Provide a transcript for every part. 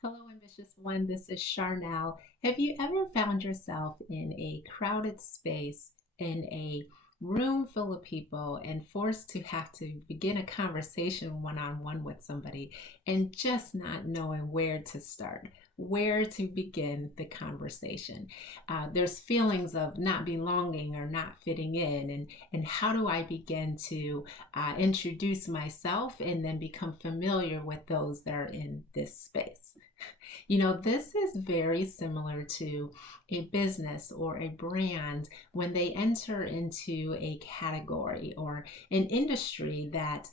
Hello, ambitious one. This is Charnel. Have you ever found yourself in a crowded space in a room full of people and forced to have to begin a conversation one on one with somebody and just not knowing where to start, where to begin the conversation? There's feelings of not belonging or not fitting in, and how do I begin to introduce myself and then become familiar with those that are in this space? This is very similar to a business or a brand when they enter into a category or an industry that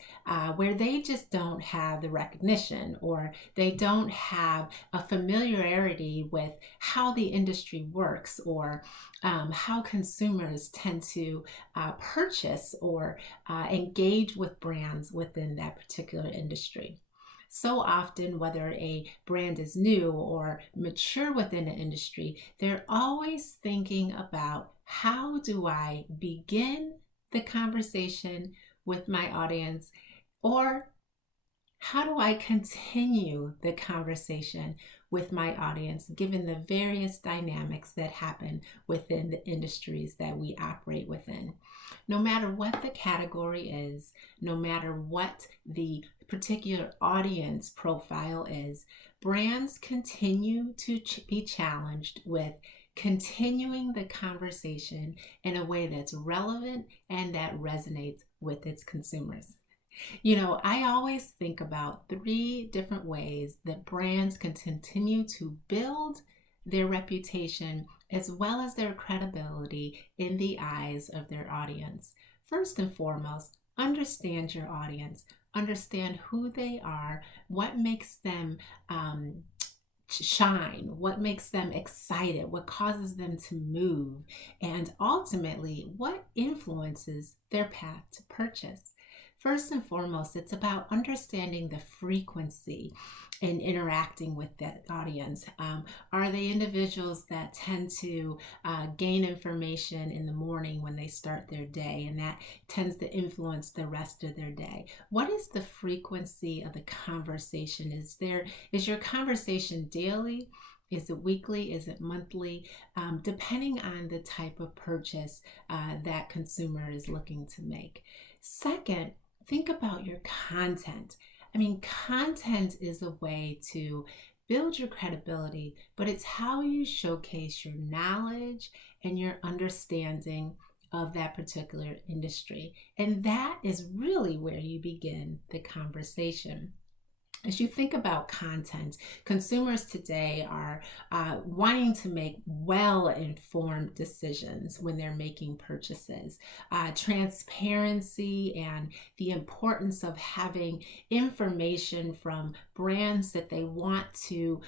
where they just don't have the recognition or they don't have a familiarity with how the industry works or how consumers tend to purchase or engage with brands within that particular industry. So often, whether a brand is new or mature within an industry, they're always thinking about how do I begin the conversation with my audience, or how do I continue the conversation with my audience given the various dynamics that happen within the industries that we operate within? No matter what the category is, no matter what the particular audience profile is, brands continue to be challenged with continuing the conversation in a way that's relevant and that resonates with its consumers. I always think about three different ways that brands can continue to build their reputation as well as their credibility in the eyes of their audience. First and foremost, understand your audience, understand who they are, what makes them shine, what makes them excited, what causes them to move, and ultimately, what influences their path to purchase. First and foremost, it's about understanding the frequency in interacting with that audience. Are they individuals that tend to gain information in the morning when they start their day, and that tends to influence the rest of their day? What is the frequency of the conversation? Is your conversation daily? Is it weekly? Is it monthly? Depending on the type of purchase that consumer is looking to make. Second, think about your content. Content is a way to build your credibility, but it's how you showcase your knowledge and your understanding of that particular industry. And that is really where you begin the conversation. As you think about content, consumers today are wanting to make well-informed decisions when they're making purchases. Transparency and the importance of having information from brands that they want to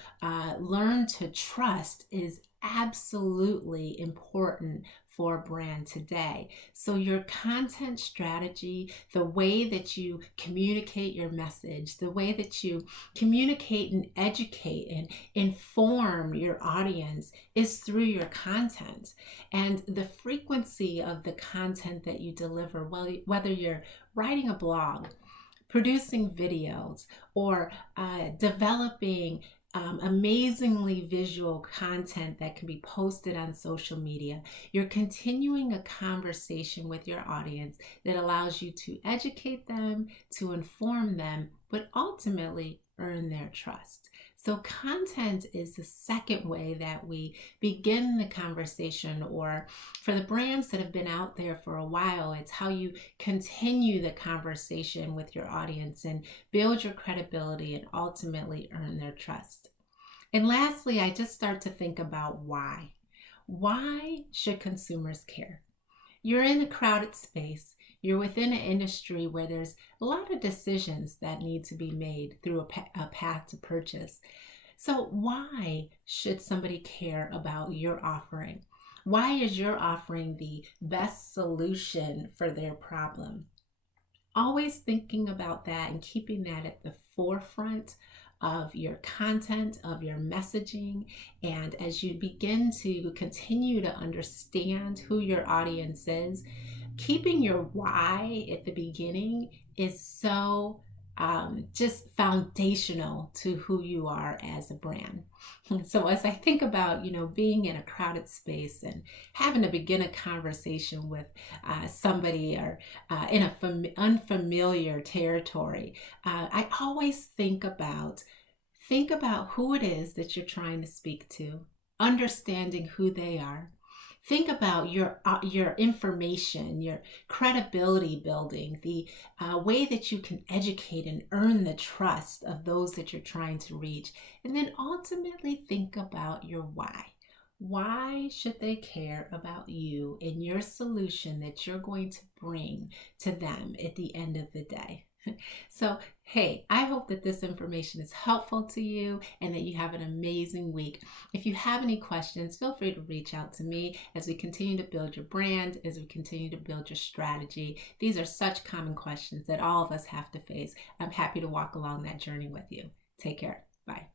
learn to trust is absolutely important for a brand today. So your content strategy, the way that you communicate your message, the way that you communicate and educate and inform your audience is through your content. And the frequency of the content that you deliver, whether you're writing a blog, producing videos, or developing amazingly visual content that can be posted on social media. You're continuing a conversation with your audience that allows you to educate them, to inform them, but ultimately earn their trust. So content is the second way that we begin the conversation, or for the brands that have been out there for a while, it's how you continue the conversation with your audience and build your credibility and ultimately earn their trust. And lastly, I just start to think about why. Why should consumers care? You're in a crowded space. You're within an industry where there's a lot of decisions that need to be made through a path to purchase. So why should somebody care about your offering? Why is your offering the best solution for their problem? Always thinking about that and keeping that at the forefront of your content, of your messaging. And as you begin to continue to understand who your audience is, keeping your why at the beginning is so just foundational to who you are as a brand. So as I think about, being in a crowded space and having to begin a conversation with somebody or in a unfamiliar territory, I always think about who it is that you're trying to speak to, understanding who they are. Think about your information, your credibility building, the way that you can educate and earn the trust of those that you're trying to reach. And then ultimately think about your why. Why should they care about you and your solution that you're going to bring to them at the end of the day? So, hey, I hope that this information is helpful to you and that you have an amazing week. If you have any questions, feel free to reach out to me as we continue to build your brand, as we continue to build your strategy. These are such common questions that all of us have to face. I'm happy to walk along that journey with you. Take care. Bye.